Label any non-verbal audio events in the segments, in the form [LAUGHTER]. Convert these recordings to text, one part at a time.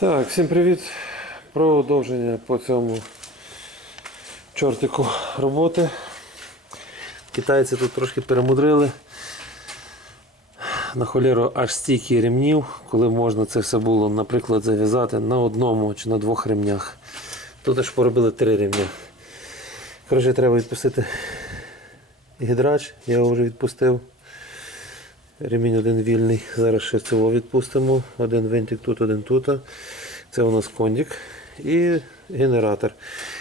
Так, всім привіт. Продовження по цьому чортику роботи. Китайці тут трошки перемудрили. На холєру аж стільки ремнів, коли можна це все було, наприклад, зав'язати на одному чи на двох ремнях. Тут аж поробили три ремня. Коротше, треба відпустити гідрач, я його вже відпустив. Ремінь один вільний. Зараз ще цього відпустимо. Один винтик тут, один тут. Це у нас кондик і генератор.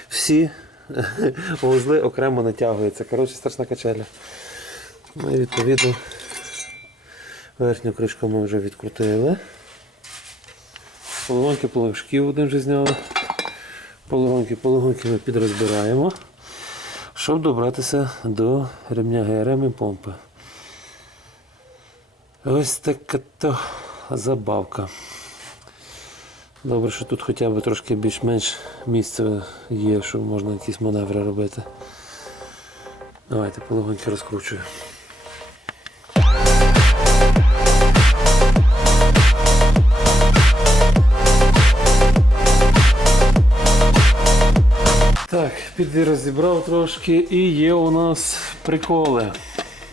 Всі [LAUGHS] вузли окремо натягуються. Коротше, страшна качеля. Ну і відповідно верхню кришку ми вже відкрутили. Половинки половшків один вже зняли. Половинки половинки ми підрозбираємо, щоб добратися до ремня ГРМ і помпи. Ось така то забавка. Добре, що тут хоча б трошки більш-менш місця є, що можна якісь маневри робити. Давайте половинки розкручую. Так, підвір розібрав трошки і є у нас приколи.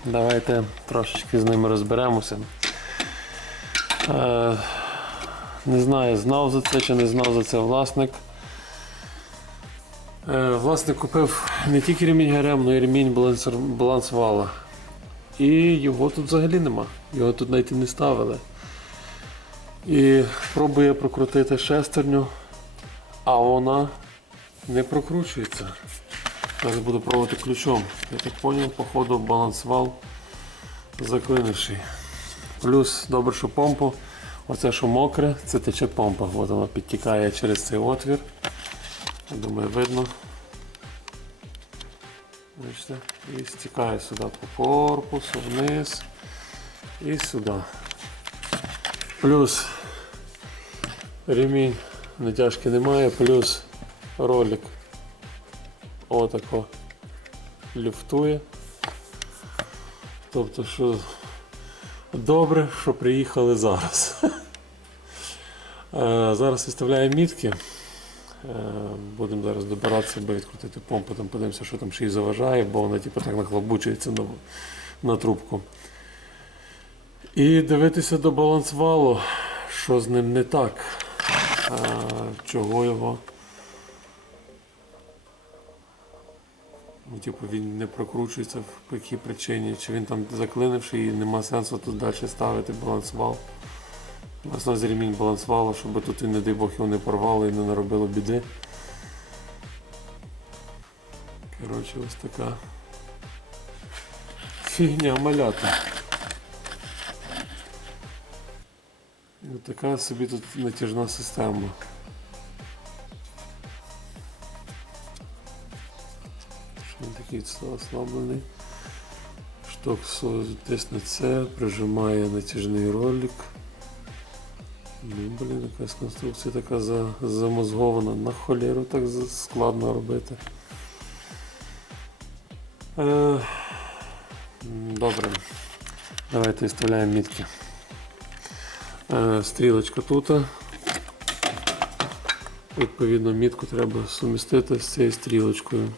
Давайте трошечки з ними розберемося. Е, не знаю, знав за це чи не знав за це власник. Е, власник купив не тільки ремінь ГРМ, але й ремінь балансер- баланс вала. І його тут взагалі нема. Його тут навіть не ставили. І пробує прокрутити шестерню, а вона не прокручується. Зараз буду пробувати ключом. Я так зрозумів, походу балансвал заклинивший. Плюс добре, що помпу. Оце, що мокре, це тече помпа. От вона підтікає через цей отвір. Я думаю, видно. Бачите? І стікає сюди по корпусу, вниз і сюди. Плюс ремінь натяжки немає, плюс ролик отако люфтує. Тобто, що добре, що приїхали зараз. [LAUGHS] Е, Зараз виставляємо мітки. Е, Будемо зараз добиратися, бо відкрутити помпу, там подивимося, що там ще й заважає, бо вона типу, так нахлобучується на, на трубку. І дивитися до балансвалу, що з ним не так, е, чого його. Ну, типу, він не прокручується по якій причині, чи він там заклинивший і нема сенсу тут далі ставити балансвал. Нас на ремінь балансвалу, щоб тут, і, не дай Бог, його не порвало і не наробило біди. Коротше, ось така фігня малята. От така собі тут натяжна система. Такий ослаблений. Шток тисне це, прижимає натяжний ролик. Ну, блін, якась конструкція така за, замозгована. На холєру так складно робити. Е, добре. Давайте вставляємо мітки. Е, стрілочка тут. Відповідно, мітку треба сумістити з цією стрілочкою.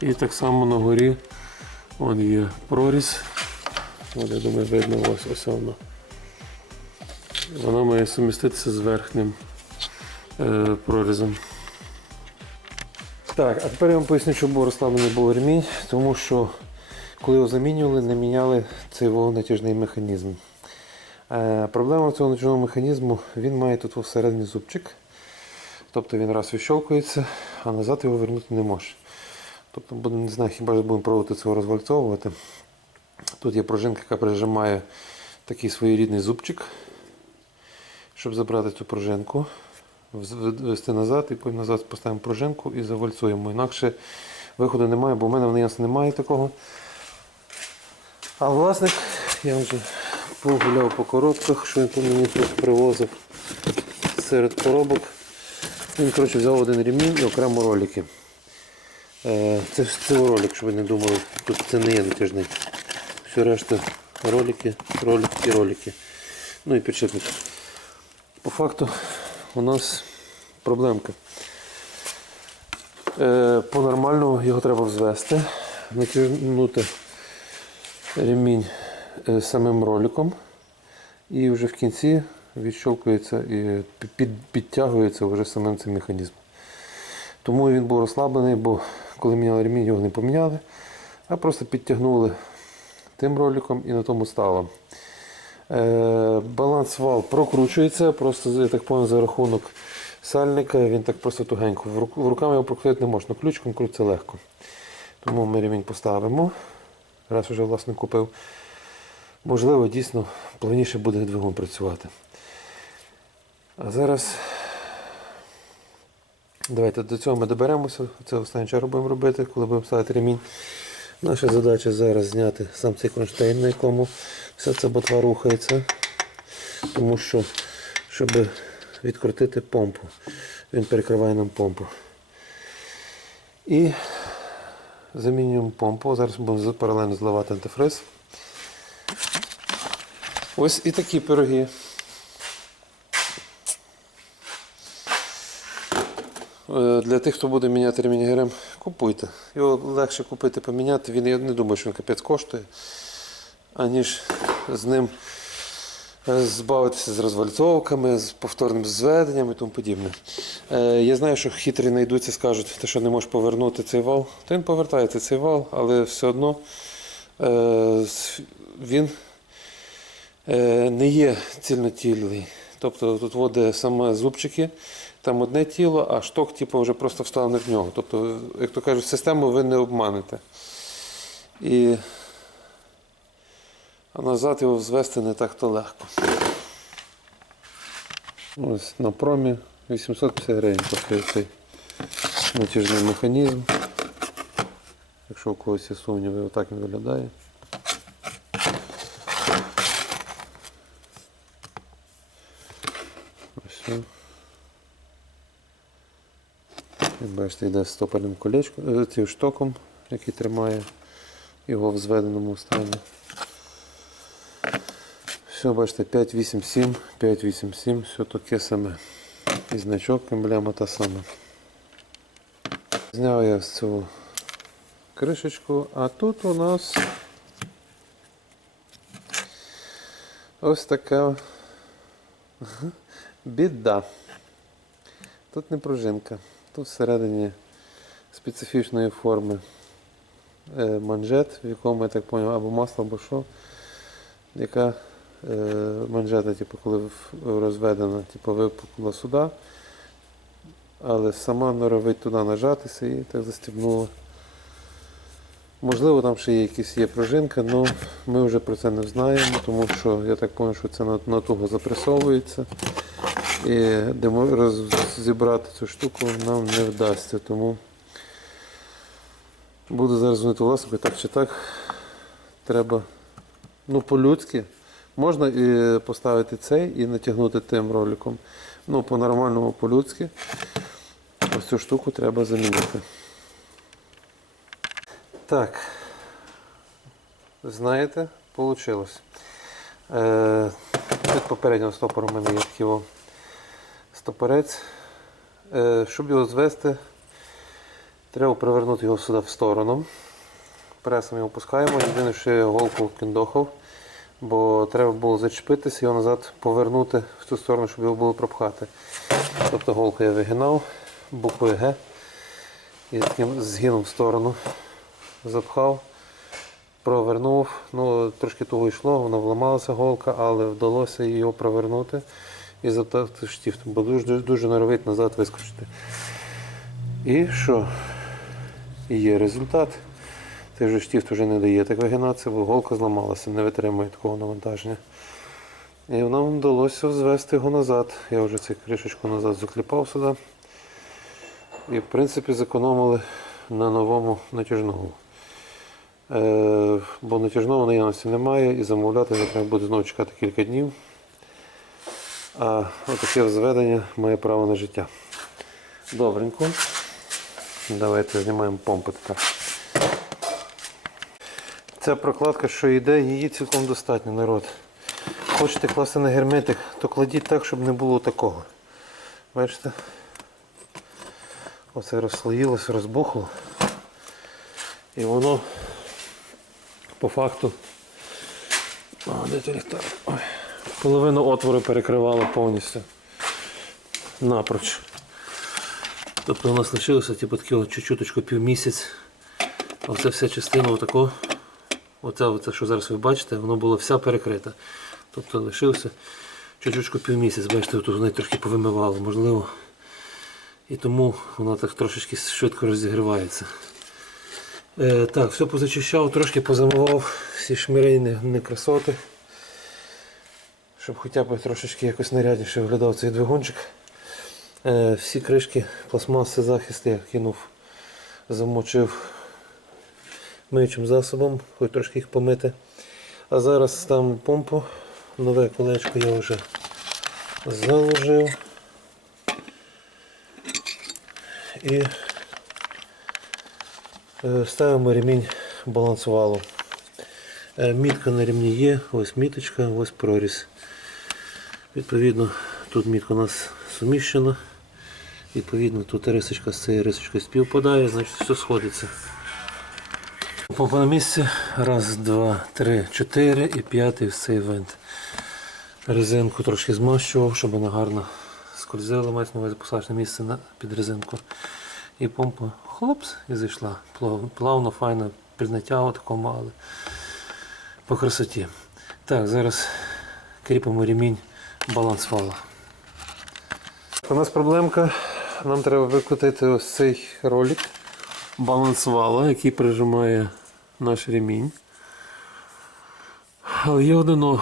І так само на горі вон є проріз. От, я думаю, видно ось ось воно. Вона має суміститися з верхнім е, прорізом. Так, а тепер я вам поясню, чому розслаблений був ремінь, тому що коли його замінювали, не міняли цей натяжний механізм. Е, проблема цього натяжного механізму, він має тут всередині зубчик. Тобто він раз відщолкується, а назад його вернути не може. Тобто, не знаю, хіба ж будемо пробувати цього розвальцовувати. Тут є пружинка, яка прижимає такий своєрідний зубчик, щоб забрати цю пружинку, вз- вести назад і потім назад поставимо пружинку і завальцуємо. Інакше виходу немає, бо в мене в наявності немає такого. А власник, я вже погуляв по коробках, що він мені тут привозив серед коробок. Він коротше, взяв один ремінь і окремо ролики. Е, Це, це ролик, щоб ви не думали, тут це не є натяжний. Все решта ролики, ролики ролики. Ну і підшипник. По факту у нас проблемка. Е, по-нормальному його треба взвести, натягнути ремінь е, самим роликом. І вже в кінці відщолкується і під, підтягується вже самим цим механізмом. Тому він був розслаблений, бо коли міняли ремінь, його не поміняли, а просто підтягнули тим роликом і на тому стало. Е, баланс вал прокручується, просто я так понял, за рахунок сальника, він так просто тугенько. В руками його прокрутити не можна, ключком крутиться легко. Тому ми ремінь поставимо. Раз вже власне купив. Можливо, дійсно плавніше буде двигун працювати. А зараз давайте до цього ми доберемося. Це останнє чергу будемо робити, коли будемо ставити ремінь. Наша задача зараз зняти сам цей кронштейн, на якому вся ця ботва рухається. Тому що, щоб відкрутити помпу, він перекриває нам помпу. І замінюємо помпу. Зараз будемо паралельно зливати антифриз. Ось і такі пироги. Для тих, хто буде міняти ремінь ГРМ, купуйте. Його легше купити, поміняти. Він я не думаю, що він капець коштує, аніж з ним е, збавитися з розвальцовками, з повторним зведенням і тому подібне. Е, Я знаю, що хитрі знайдуться, скажуть, що не можеш повернути цей вал. То він повертається цей вал, але все одно е, він е, не є цільнотільний. Тобто тут воде саме зубчики, там одне тіло, а шток типу, вже просто вставлений в нього. Тобто, як то кажуть, систему ви не обманете. І а назад його звести не так то легко. Ось на промі 850 гривень коштує цей натяжний механізм. Якщо у когось є сумніви, отак він виглядає. Ось. він. Як бачите, йде з стопорним колечком, е, цим штоком, який тримає його в зведеному стані. Все, бачите, 587, 587, все таке саме. І значок емблема та сама. Зняв я з цього кришечку, а тут у нас ось така [LAUGHS] біда. Тут не пружинка, тут всередині специфічної форми е, манжет, в якому я так зрозумів, або масло, або що, яка е, манжета, типу, коли розведена, типу, випукла сюди, але сама норовить туди нажатися і так застібнула. Можливо, там ще є якісь є пружинка, але ми вже про це не знаємо, тому що я так зрозумів, що це на, на туго запресовується. І розібрати цю штуку нам не вдасться. Тому буду зараз дзвонити власнику, так чи так. Треба ну, по-людськи. Можна і поставити цей і натягнути тим роликом. Ну, по-нормальному, по-людськи. Ось цю штуку треба замінити. Так. Знаєте, вийшло. Е, від попереднього стопору у мене є такий о стопорець. Е, щоб його звести, треба привернути його сюди в сторону. Пресом його пускаємо. Єдине, що я голку кіндохав, бо треба було зачепитися і його назад повернути в ту сторону, щоб його було пропхати. Тобто голку я вигинав буквою Г і таким згином в сторону запхав, провернув. Ну, трошки того йшло, воно вламалася голка, але вдалося його провернути і заптати штифтом, бо дуже, дуже, норовить назад вискочити. І що? І є результат. Цей же штифт вже не дає так вигинатися, бо голка зламалася, не витримує такого навантаження. І нам вдалося звести його назад. Я вже цю кришечку назад закліпав сюди. І в принципі зекономили на новому натяжному. Е, бо натяжного наявності немає і замовляти треба буде знову чекати кілька днів. А отаке взведення має право на життя. Добренько. Давайте знімаємо помпи тепер. Ця прокладка, що йде, її цілком достатньо, народ. Хочете класти на герметик, то кладіть так, щоб не було такого. Бачите? Оце розслоїлось, розбухло. І воно по факту. О, де той ліхтар? Ой. Половину отвору перекривало повністю. Напроч. Тобто у нас лишилося типу, таке чуть-чуточку півмісяць. Оця вся частина отако. Оце, оце, що зараз ви бачите, воно було вся перекрита. Тобто лишився чуть-чутку півмісяць, бачите, тут вони трохи повимивало, можливо. І тому воно так трошечки швидко розігрівається. Е, так, все позачищав, трошки позамивав всі не красоти. Щоб хоча б трошечки якось нарядніше виглядав цей двигунчик. Е, всі кришки, пластмаси, захист я кинув, замочив миючим засобом, хоч трошки їх помити. А зараз там помпу, нове колечко я вже заложив. І е, ставимо ремінь балансувалу. Е, Мітка на ремні є, ось міточка, ось проріз. Відповідно, тут мітка у нас суміщена. Відповідно, тут рисочка з цією рисочкою співпадає, значить все сходиться. Помпа на місці. Раз, два, три, чотири і п'ятий в цей винт. Резинку трошки змащував, щоб вона гарно скользила, мається на увазі посадочне місце на, під резинку. І помпа хлопс і зайшла. Плавно, плавно файно, підняття такого мали. По красоті. Так, зараз кріпимо ремінь баланс вала. У нас проблемка. Нам треба викрутити ось цей ролик баланс вала, який прижимає наш ремінь. Але є один.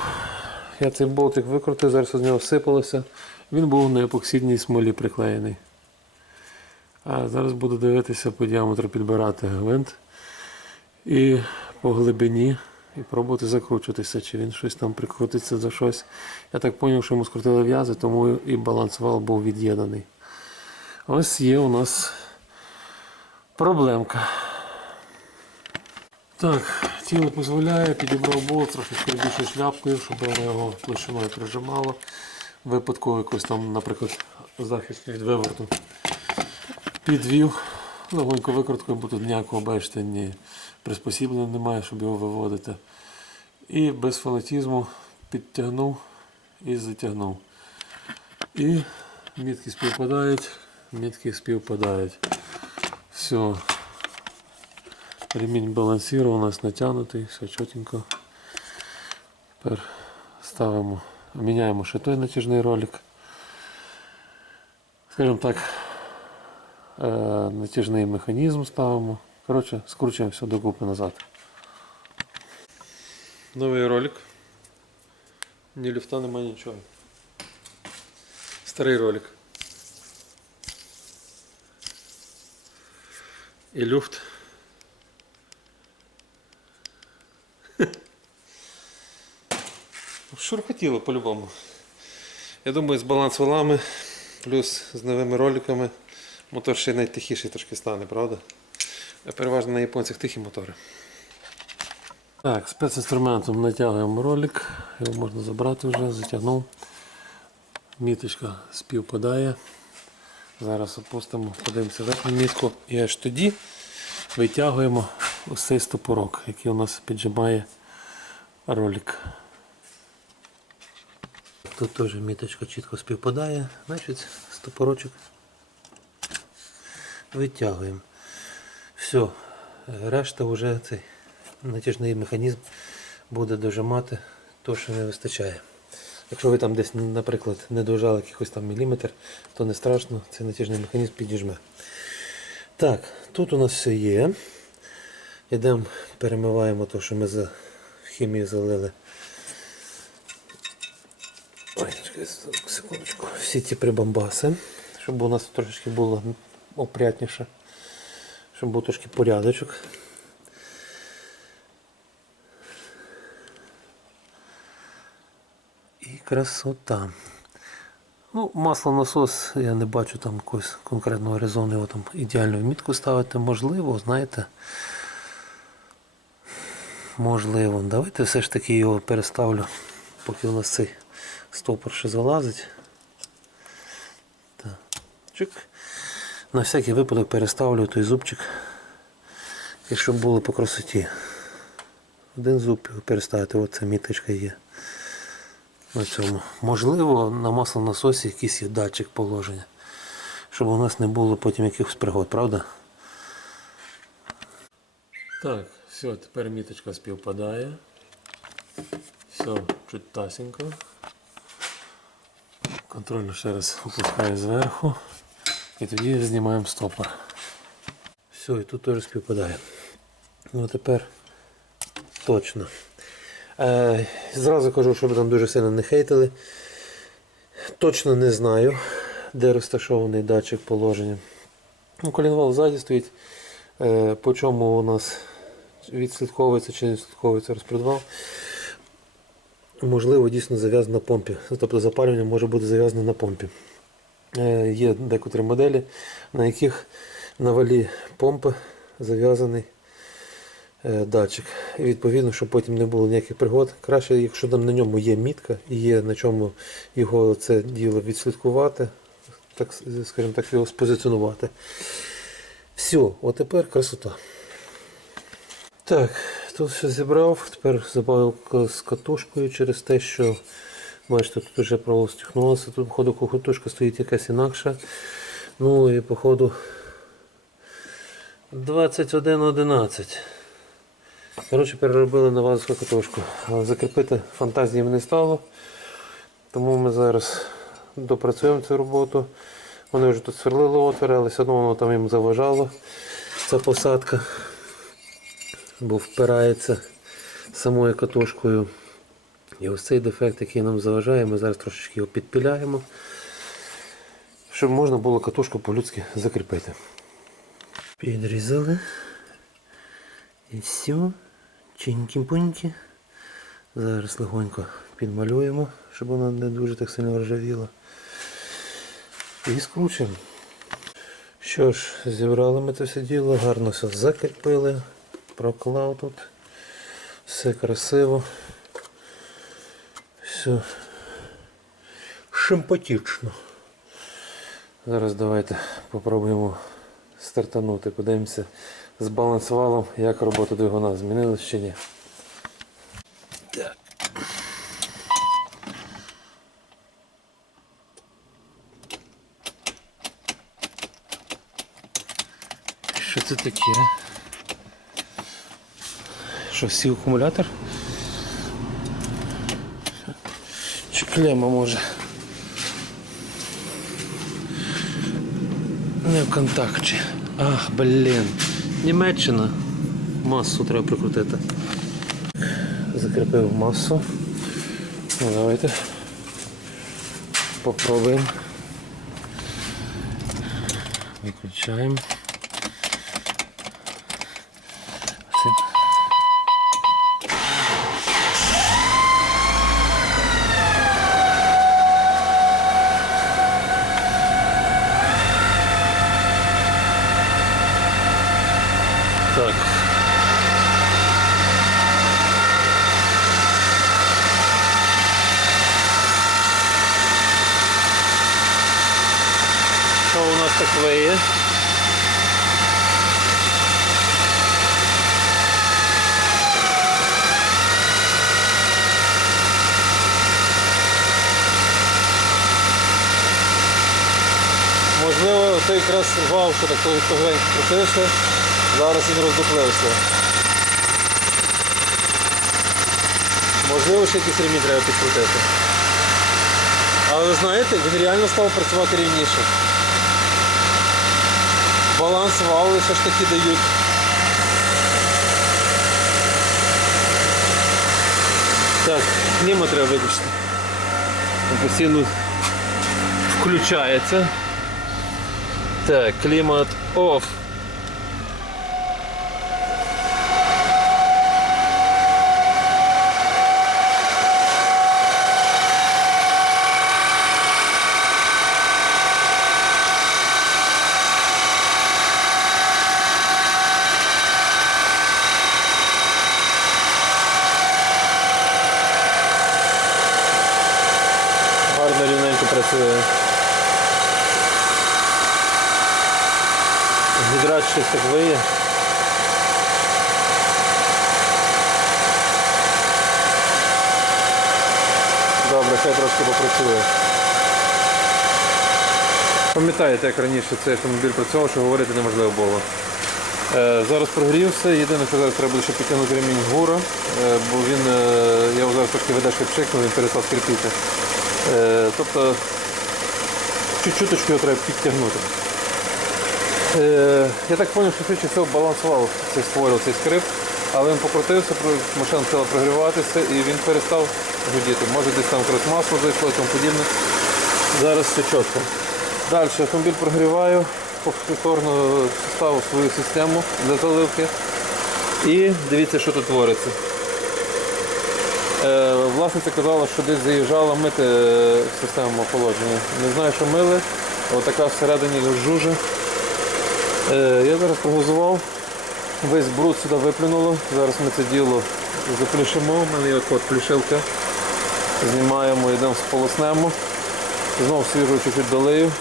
Я цей болтик викрутив, зараз з нього всипалося. Він був на епоксидній смолі приклеєний. А зараз буду дивитися по діаметру підбирати гвинт і по глибині і пробувати закручуватися, чи він щось там прикрутиться за щось. Я так зрозумів, що йому скрутили в'язи, тому і балансвал був від'єднаний. Ось є у нас проблемка. Так, тіло дозволяє, підібрав болт, трохи більше шляпкою, щоб воно його площиною прижимало. В випадку якось там, наприклад, захист від виверту підвів. Легонько викруткою, бо тут ніякого бачите, ні приспосіблення немає, щоб його виводити. І без фанатізму підтягнув і затягнув. І мітки співпадають, мітки співпадають. Все. Ремінь балансиру у нас натягнутий, все чотенько. Тепер ставимо, міняємо ще той натяжний ролик. Скажімо так, натяжний механізм ставимо. Коротше, скручуємо все докупи назад. Новий ролик. Ні люфта немає нічого. Старий ролик. І люфт. Шурхотіло по-любому. Я думаю, з баланс-валами, плюс з новими роликами мотор ще навіть тихіший трошки стане, правда? Переважно на японцях тихі мотори. Так, спецінструментом натягуємо ролик, його можна забрати вже, затягнув. Міточка співпадає. Зараз опустимо, подивимося верхню мітку і аж тоді витягуємо ось стопорок, який у нас піджимає ролик. Тут теж міточка чітко співпадає, значить стопорочок витягуємо. Все, решта вже цей натяжний механізм буде дожимати то, що не вистачає. Якщо ви там десь, наприклад, не дожали якихось там міліметр, то не страшно, цей натяжний механізм підіжме. Так, тут у нас все є. Йдемо, перемиваємо те, що ми за хімію залили. Ой, секундочку. Всі ці прибамбаси, щоб у нас трошечки було опрятніше, щоб був трошки порядочок. І красота. Ну, маслонасос, я не бачу там якогось конкретного резону його там ідеальну мітку ставити. Можливо, знаєте. Можливо. Давайте все ж таки його переставлю, поки у нас цей стопор ще залазить. Так. Чик. На всякий випадок переставлю той зубчик, щоб було по красоті. Один зуб переставити, от ця міточка є. На цьому. Можливо, на маслонасосі якийсь є датчик положення. Щоб у нас не було потім якихось пригод, правда? Так, все, тепер міточка співпадає. Все, чуть тасенько. Контрольно ще раз опускаю зверху. І тоді знімаємо стопор. Все, і тут теж співпадає. Ну тепер точно. Е, зразу кажу, щоб там дуже сильно не хейтили. Точно не знаю, де розташований датчик положення. Ну, колінвал ззаді стоїть. Е, по чому у нас відслідковується чи не відслідковується розпредвал. Можливо, дійсно зав'язано на помпі. Тобто запалювання може бути зав'язане на помпі. Е, Є декотрі моделі, на яких на валі помпи зав'язаний е, датчик. І відповідно, щоб потім не було ніяких пригод. Краще, якщо там на ньому є мітка і є на чому його це діло відслідкувати, так, скажімо так, його спозиціонувати. Все, от тепер красота. Так, тут все зібрав, тепер забавив з катушкою через те, що бачите, тут вже провод стихнулося, тут походу катушка стоїть якась інакша. Ну і походу 21.11. Коротше, переробили на вазовську катушку. Закріпити фантазії не стало. Тому ми зараз допрацюємо цю роботу. Вони вже тут сверлили отвори, але все одно воно там їм заважало. Ця посадка бо впирається самою катушкою. І ось цей дефект, який нам заважає, ми зараз трошечки його підпіляємо, щоб можна було катушку по-людськи закріпити. Підрізали. І все. Чинькі-пунькі. Зараз легонько підмалюємо, щоб вона не дуже так сильно ржавіла. І скручуємо. Що ж, зібрали ми це все діло, гарно все закріпили, проклав тут. Все красиво. Все симпатично. Зараз давайте попробуємо стартанути. Подивимося з балансвалом, як робота двигуна змінилась чи ні. Що це таке? Що, сів акумулятор? Чи клема може? Не в контакті. Ах, блін. Німеччина. Масу треба прикрутити. Закріпив масу. Ну, давайте. Попробуємо. Виключаємо. Все. Так. Що виє? Можливо, це якраз вал, що так поглянь крутився, зараз він роздуплився. Можливо, ще якийсь ремінь треба підкрутити. Але ви знаєте, він реально став працювати рівніше. Баланс вали все ж таки дають. Так, клімат треба виключити. Він Постійно включається. Так, клімат оф. Добре, хай трошки попрацює. Пам'ятаєте, як раніше цей автомобіль працював, що говорити неможливо було. Е, зараз прогрівся, єдине, що зараз треба буде ще підтягнути ремінь вгору, е, бо він, е, я його зараз трошки ведешки пшикнув, він перестав скріпити. Е, тобто чуть-чуточку його треба підтягнути. Я так зрозумів, що всього балансував цей створював цей скрип, але він покрутився, машина почала прогріватися і він перестав гудіти. Може десь там якраз масло зайшло і тому подібне. Зараз все чітко. Далі автомобіль прогріваю, повторно ставив свою систему для заливки. І дивіться, що тут твориться. Е, власниця казала, що десь заїжджала мити е, систему охолодження. Не знаю, що мили. Отака всередині жужа. Е, я зараз прогазував, весь бруд сюди виплюнуло. Зараз ми це діло заплюшимо. У мене є от плюшилка. Знімаємо, йдемо сполоснемо. Знову свіжу чуть-чуть долию.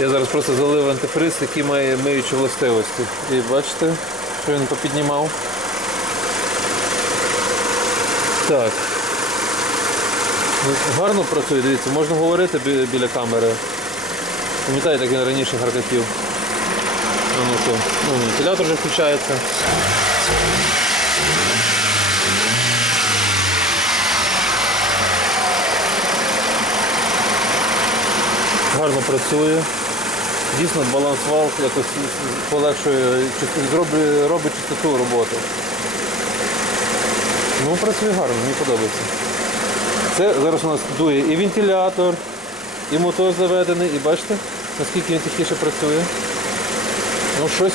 Я зараз просто залив антифриз, який має миючі властивості. І бачите, що він попіднімав. Так. Гарно працює, дивіться, можна говорити біля камери. Пам'ятаєте, як він раніше гаркатів. Ну, ну, вентилятор вже включається. Гарно працює. Дійсно баланс вал якось полегшує, чис- робить чистоту роботи. Ну, працює гарно, мені подобається. Це зараз у нас дує і вентилятор, і мотор заведений, і бачите, наскільки він тихіше працює. Ну щось,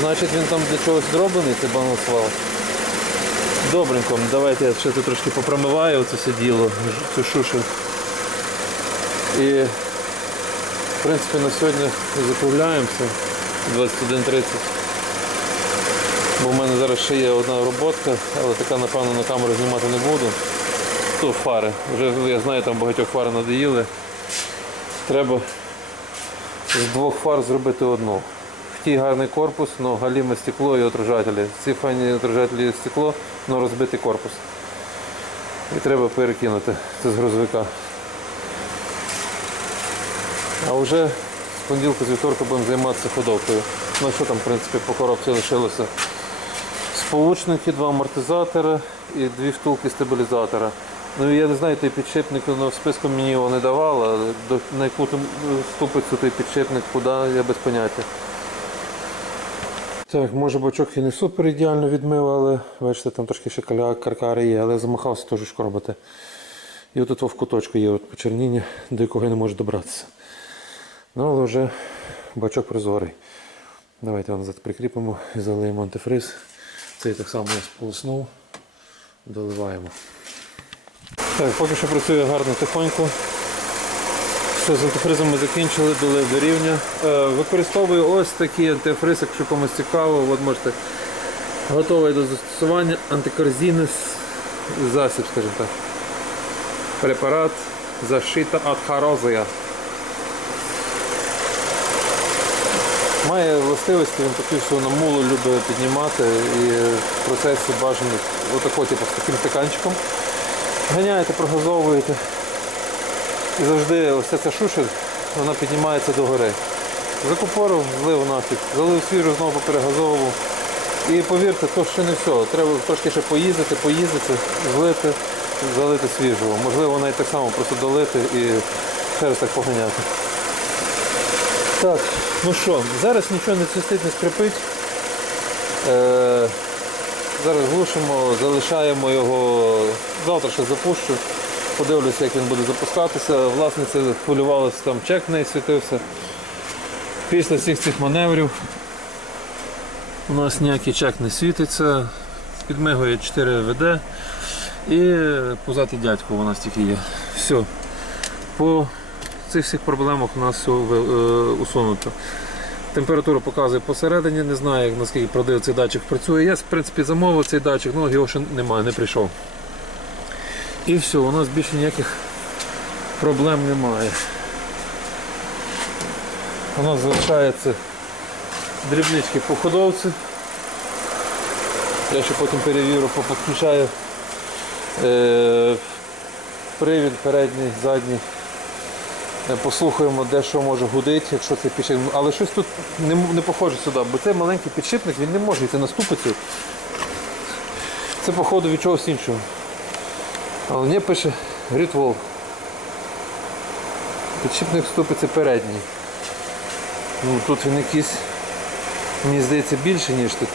значить він там для чогось зроблений, цей баланс вал. Добренько, давайте я ще тут трошки попромиваю це все діло, цю шушу. І в принципі на сьогодні закругляємося 21.30. Бо в мене зараз ще є одна роботка, але така, напевно, на камеру знімати не буду. То фари. Вже я знаю, там багатьох фари надоїли. Треба з двох фар зробити одну. Хотій гарний корпус, але галіме стекло і отражателі. Ці файні отражателі і стекло, але розбитий корпус. І треба перекинути це з грузовика. А вже з понеділка з вівторка будемо займатися ходовкою. Ну що там, в принципі, по коробці лишилося? Сполучники, два амортизатори і дві втулки стабілізатора. Ну я не знаю, той підшипник ну, в списку мені його не давало, на яку там ступицю той підшипник, куди, я без поняття. Так, може бачок і не супер ідеально відмив, але бачите, там трошки ще каркари є, але замахався теж шкробити. І отут в куточку є от почерніння, до якого я не можу добратися. Ну, але вже бачок прозорий. Давайте назад прикріпимо і залиємо антифриз. Цей так само я сполоснув. Доливаємо. Так, поки що працює гарно тихонько. Все, з антифризом ми закінчили, долив до рівня. Е, використовую ось такий антифриз, якщо комусь цікаво, от можете готовий до застосування антикорзійний засіб, скажімо так. Препарат защита від корозії. Має властивості, він такий, що на мулу любить піднімати і в процесі бажано отако, типу, з таким стаканчиком. Ганяєте, прогазовуєте. І завжди ось ця шуша, вона піднімається до гори. Закупорив, злив нафіг, залив свіжу, знову перегазовував. І повірте, то ще не все. Треба трошки ще поїздити, поїздити, злити, залити свіжого. Можливо, навіть так само просто долити і ще раз так поганяти. Так, ну що, зараз нічого не свистить, не скрипить. Е, зараз глушимо, залишаємо його, завтра ще запущу, подивлюся, як він буде запускатися. Власниця хвилювалася, там чек в неї світився. Після всіх цих маневрів у нас ніякий чек не світиться, підмигує 4 ВД і пузатий дядько у нас тільки є. Все. По цих всіх проблемах у нас все е, усунуто. Температуру показує посередині, не знаю, наскільки правдиво цей датчик працює. Я в принципі замовив цей датчик, але його ще немає, не прийшов. І все, у нас більше ніяких проблем немає. У нас залишаються дрібнички по ходовці. Я ще потім перевірю, підключаю е, привід передній, задній. Е, Послухаємо, де що може гудити, якщо це підшипник. Але щось тут не, не похоже сюди, бо цей маленький підшипник він не може йти на ступицю. Це походу від чогось іншого. Але мені пише Грітвол. Підшипник ступиці передній. Ну тут він якийсь, мені здається, більше, ніж тут.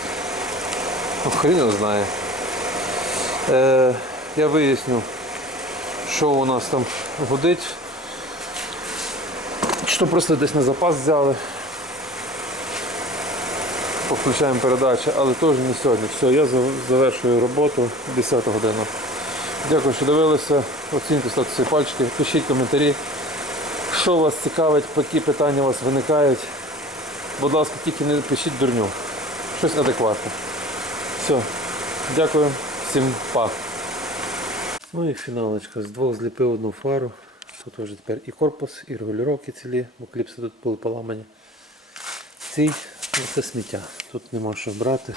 Ну, хрін знає. Е, я виясню, що у нас там гудить. То просто десь на запас взяли. Повключаємо передачі, але теж не сьогодні. Все, я завершую роботу 10 година. Дякую, що дивилися. Оцінюйте, ставте свої пальчики, пишіть коментарі. Що вас цікавить, які питання у вас виникають. Будь ласка, тільки не пишіть дурню. Щось адекватне. Все. Дякую. Всім па. Ну і фіналочка. З двох зліпив одну фару. Тут вже тепер і корпус, і регулювання цілі, бо кліпси тут були поламані. Ну, це сміття. Тут нема що брати.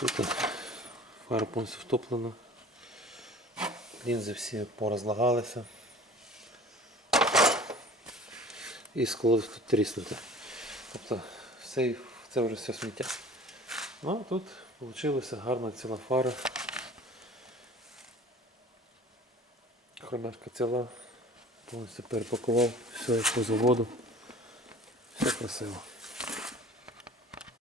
Тут фара повністю втоплена. Лінзи всі порозлагалися. І скло тут тріснути. Тобто все, це вже все сміття. Ну а тут вийшла гарна ціла фара. Хромешка ціла. Повністю перепакував, все як по заводу. Все красиво.